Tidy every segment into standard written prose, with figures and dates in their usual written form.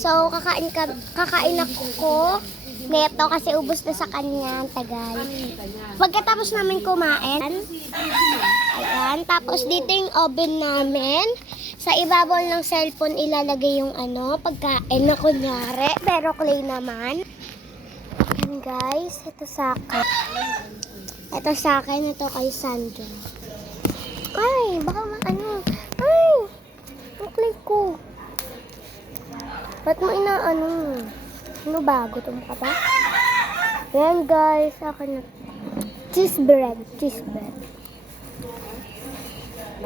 So, kakain ako neto kasi ubos na sa kanya ang tagal. Pagkatapos namin kumain, ayan, tapos dito yung oven namin. Sa ibabaw ng cellphone ilalagay yung pagkain na kunyari, pero clay naman. Ayan guys, ito sa akin. Ito sa akin, ito kay Sandra. Ay, baka ay, ang clay ko. Ba't mo ano ba? Gutom ka ba? Ayan guys, sa akin na. Cheese bread.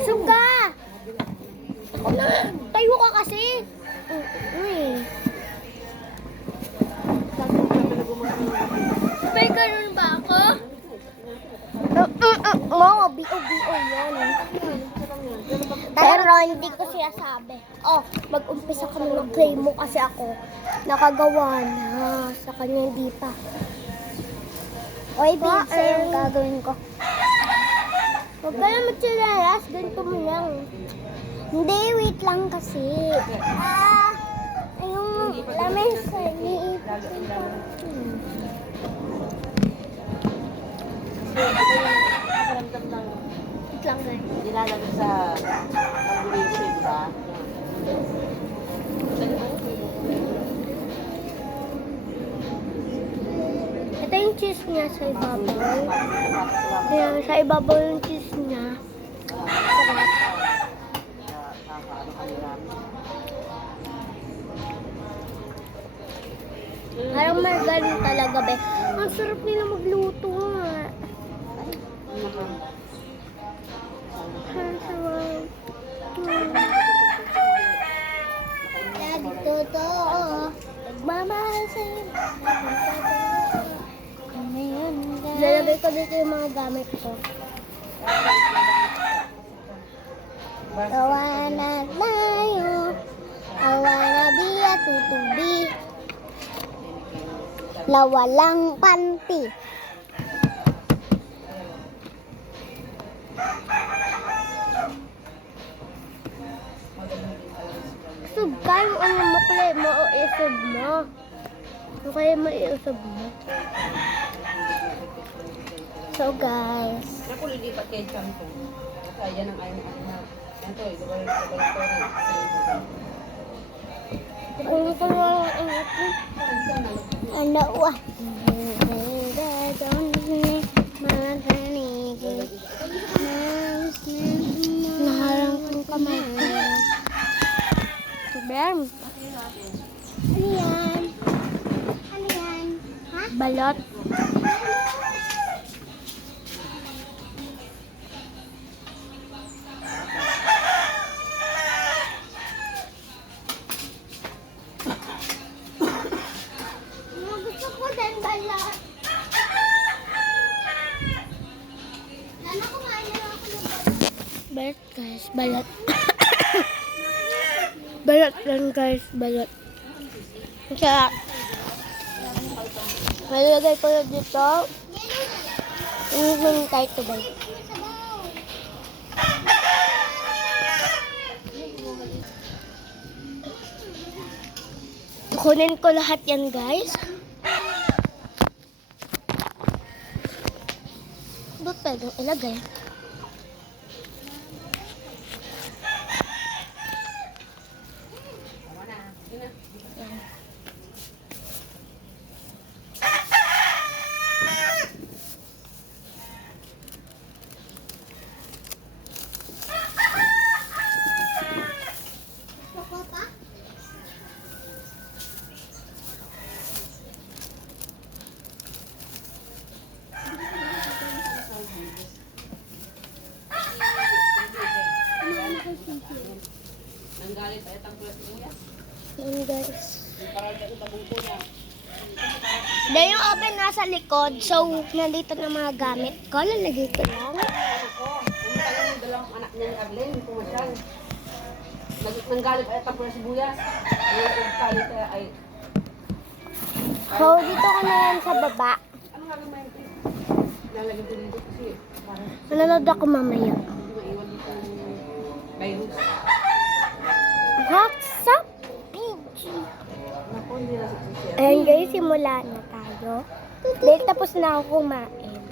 Suga! Ako na, tayo ka kasi. Uy. May ganun ba ako? Mga B.O. yan. Pero hindi ko siya sabi. Mag-umpisa kami ng clay mo kasi ako nakagawa na. Sa kanya hindi pa. Oy, babe, sa'yo yung gagawin ko. Huwag ka na magsilalas. Ganito mo lang. Hindi, wait lang kasi. Ayong lamesa. Niipin ko. Wait lang guys. Nilalagay sa pag-uwi, diba? Ito yung cheese niya sa ibabaw. Ayan, sa ibabaw yung cheese niya. Sarap. Parang margarine talaga, be. Ang sarap nila magluto, nga. Ang sarap. Lagi totoo. Nagmamahal sa'yo. Lalagay ko dito yung mga gamit ko. Awa na tayo. Awa na biya tutubi. Lawalang panty. Sub ka yung makli mo o isub mo. Okay, maiusub mo. So guys. Ako lilipat kay Champo. Kasi yan ang ayaw ng anak. Yan to, ito. Kung ito lang wah. Naharang kong kamay ko. Sabihan. Ano yan? Ano yan? Ha? Balot. Gusto ko din balot. Ano kumain na ako ng balot? Balot guys, balot. Balot lang guys, balot. Kaya, malagay ko na dito. Yung tight to ba? Kunin ko lahat yan guys. Ba't pwedeng ilagay? Nanggalit ay itang pulas mo yan. Yan guys. Para sa itabong po niya. Dahil yung oven nasa likod, so nandito na mga gamit ko. Lalagay ko lang. Yung dalawang anak niya ni Arlen, hindi pumasyal. Nanggalit ay itang pulas sibuyas. Yung kalit ay... So, dito ko na yan sa baba. Ano nga naman ito? Nalagay ko dito kasi parang Nanonood ako mamaya. hindi maiwan dito yung virus. What's up, PG? Ayan guys, simula na tayo. Dahil tapos na ako kumain.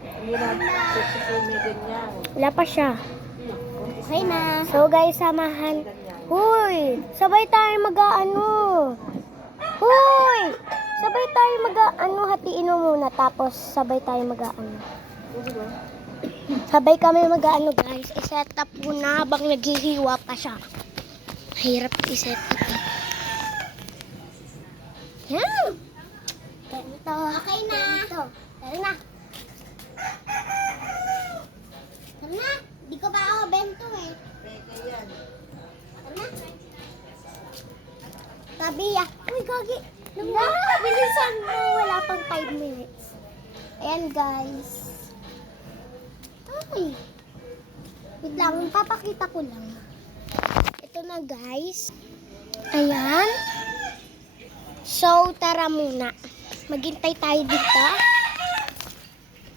Hindi na successful may ganyan. Wala pa siya. Okay na. So guys, samahan. Huy! Sabay tayo mag-ano. Huy! Sabay tayo mag-ano. Hatiin mo muna. Tapos sabay tayo mag-ano. Sabay kami mag-ano guys. I-set up muna habang naghihiwa pa siya. Hirap i-set up eh. Yan! Ganito. Okay na. Ganito. Tara na. Tara na. Di ko pa ako bento eh. Tara na. Sabi ya. Uy, gagi. Bilisan mo. Wala pang 5 minutes. Ayan guys. Ay. Wait lang. Papakita ko lang. Ito na guys. Ayan. So, tara muna. Maghintay tayo dito.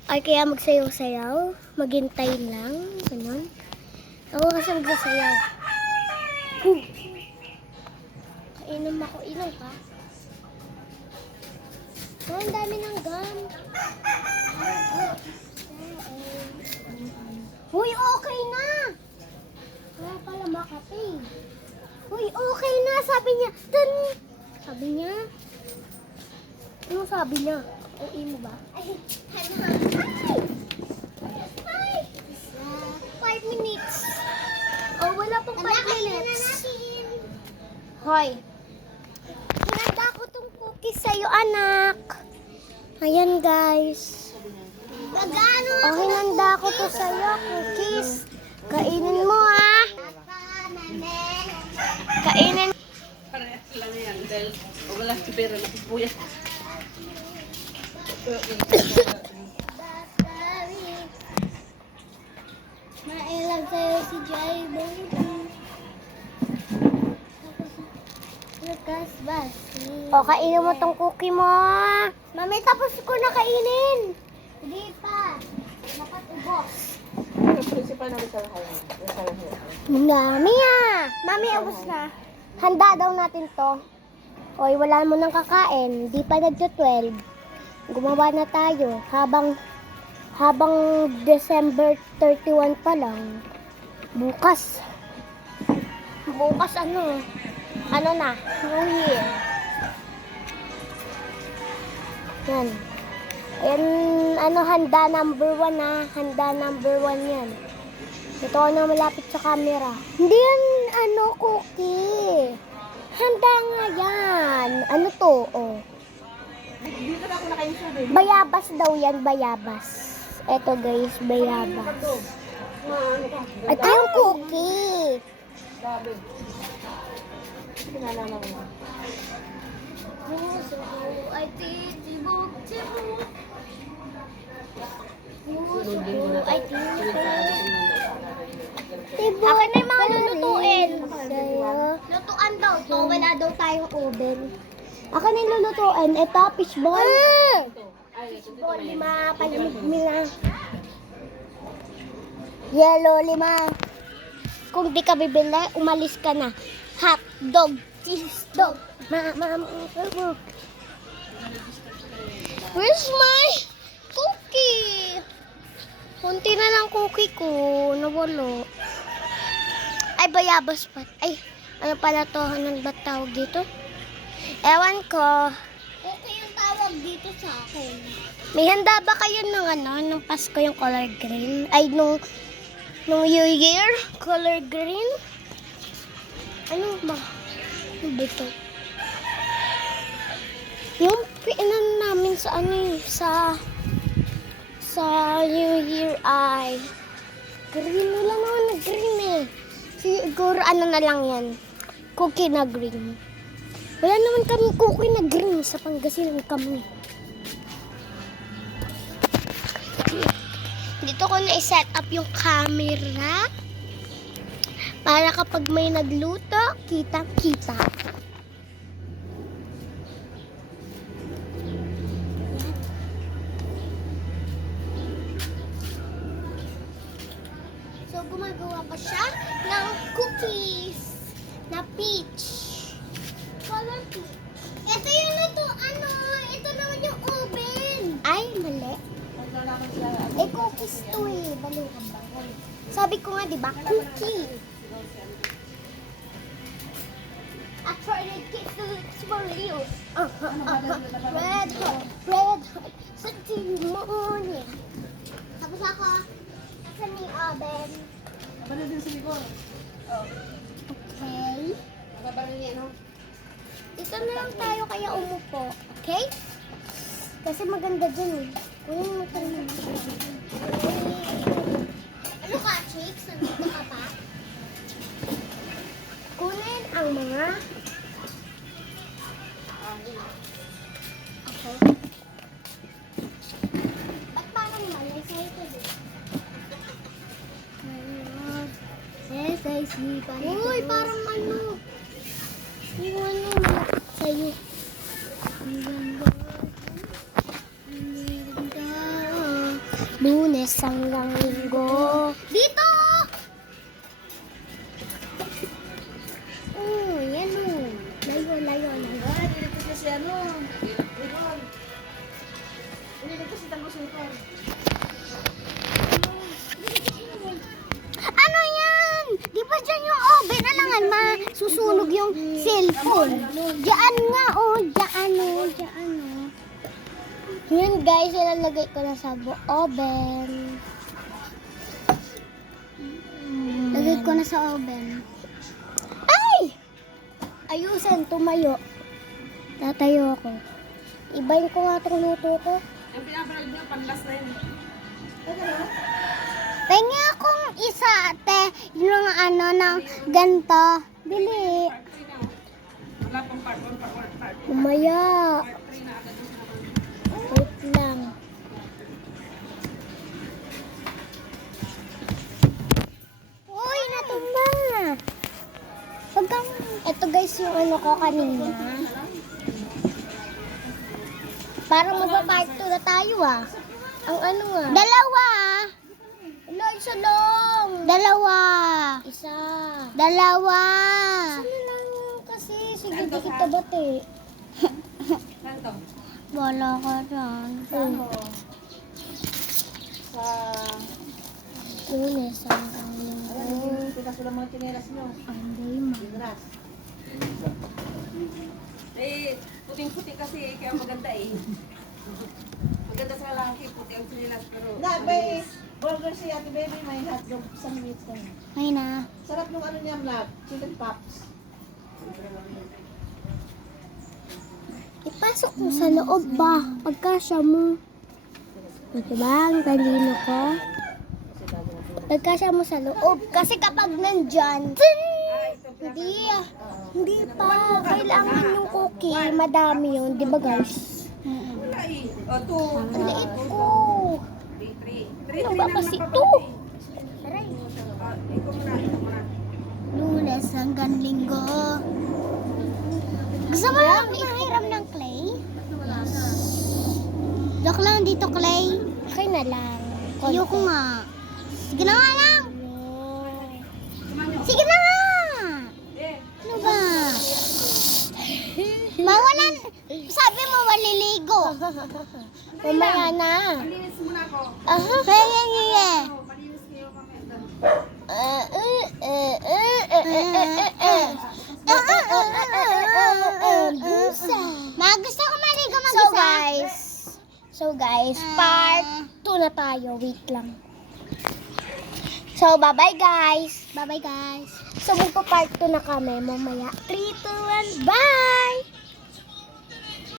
Ay, kaya magsayaw-sayaw. Maghintay lang. Ganun. Ako kasi magsasayaw. Kainom ako. Inom ka? Oh, ang dami ng gum. Uy, okay na! Kaya pala makati. Uy, okay na! Sabi niya. Dun! Sabi niya. Ano sabi niya? OA mo ba? Ay! Ay! 5 minutes. Oh, wala pang 5 minutes. Hoy. Hinanda ko tong cookies sa'yo, anak. Ayan, guys. Oh, hinanda ko to sa'yo, cookies. Kainin mo, ha? Kainin. Parehas lang yan. Dahil wala si pera na pupuya. Mailang sa'yo si Jai Baby. Lukas Basi. O, kainin mo tong cookie mo. Mami, tapos ko na kainin. Hindi pa. Dapat ubos. Principal namin sa lahat. Mami ah. Mami, ubos na. Handa daw natin to. Oy, wala mo nang kakain. Di pa nagto-12. Gumawa na tayo. Habang December 31 pa lang. Bukas ano? Ano na? New Year. Yan. Ayan, ano, handa number 1 na. Handa number 1 yan. Ito ako na malapit sa camera. Hindi yan, ano, cookie. Handa nga yan. Ano to, oh. Dito na ako nakainsure eh. Bayabas daw yan, bayabas. Eto guys, bayabas. Ito yung cookie. Sabi. Pinalala mo. Puso ay titibok. Puso ay titibok. Akin na yung mga lulutuin. Lutuan daw to. Wala daw tayong oven. Akin na yung lulutuin. Ito, fishball. Fishball, 5 palamig nila. Yellow, 5. Kung di ka bibili, umalis ka na. Hot dog, cheese dog. Where's my cookie? Kunti na lang cookie ko. Nawalo. Ay, bayabas pa. Ay, ano pala to? Anong ba tawag dito? Ewan ko. Cookie yung tawag dito sa akin. May handa ba kayo ng ano, nung Pasko yung color green? Ay, nung New Year, color green? Ano ba? Ano ba ito? Yung piinan namin sa ano sa New Year ay green. Wala naman na green eh. Siguro ano na lang yan. Cookie na green. Wala naman kami cookie na green sa Pangasinan kami. Dito ko na i-set up yung camera para kapag may nagluto, kitang-kita. So, gumagawa pa siya ng cookies na peach. Color peach. Ito naman sa... Eh, cookies to eh. Balo ka ba? Sabi ko nga, di ba? Cookie. Actually, kiss the lips for you. Red hot, Sunday morning. Tapos ako, nasa may oven. Kabalo din sa likod. Oh. Okay. Kabalo niya, no? Dito na lang tayo kaya umupo. Okay? Kasi maganda dyan eh. Kunin mo ito na. Ano ka, chicks? Nandito ka pa? Kunin ang mga... Okay. Ba't parang malay sa'yo ito din? Uy, parang ano. Yung ano, malapit sa'yo. Ang ganda. Ang ganda. Lunes hanggang Linggo. Dito! Oh, yan o. Layo, layo, layo. Ay, dito kasi ano. Likod. Dito kasi tangos-likod. Ano yan? Di ba dyan yung oven? Alangan masusunog yung cellphone. Diyan nga, oh. Diyan, oh. Diyan, oh. Yun, guys. Ilalagay ko na sa oven. Lagay ko na sa oven. Ay! Ayusin, tumayo. Tatayo ako. Ibayin ko nga itong luto ko. Yung pinapanood niyo, panlas na yun. Pengi akong isa, ate. Yung ano, ng ganito. Bili. Wala pang part 1, part 2. Umaya. Part 3 na agad yung sinabi. Wait lang. Uy, natumba. Wag kang... Ito guys, yung ano ko kanina. Parang magpa-part 2 na tayo ah. Ang ano ah. Dalawa. Ano, isa lang. Dalawa. Isa. Dalawa. Isa na lang kasi. Sige, di kita bati. Saan to? Wala ka dyan. Saan mo? Sa... Lunes hanggang Linggo. Ayan, pitas ko lang mga chinelas nyo. Anday ma. Chinelas. Eh, puting-puti kasi, kaya maganda eh. Maganda sa lalaki, puti ang chinelas, pero... May burger si Ate Baby, may hotdog sandwich ka. Ay na. Sarap nung ano niya, Vlad, chicken pops. Ipasok mo sa loob ba? Pagkasya mo. O, diba? Ang talino ko. Pagkasya mo sa loob. Kasi kapag nandyan, hindi ah. Hindi pa. Kailangan yung cookie. Madami yun. Di ba guys? Wala eh. O, 2. Ang liit ko. 3. Ano ba kasi ito? Ikaw muna. Lunes hanggang Linggo. Gusto mo lang mahiram ng clay? Look lang dito, clay. Okay na lang. Ayoko nga. Sige na nga lang. Sige na nga. Eh, Ano ba? Mawalan. Sabi mo maliligo. Mamaya na. palinis muna ako. Aha. Kaya. Palinis kayo mamaya. Gusto ko maligo mag-isa. So guys, part 2 na tayo. Wait lang. So, bye-bye guys. Bye-bye guys. So, magpa-part 2 na kami mamaya. 3, 2, 1, bye!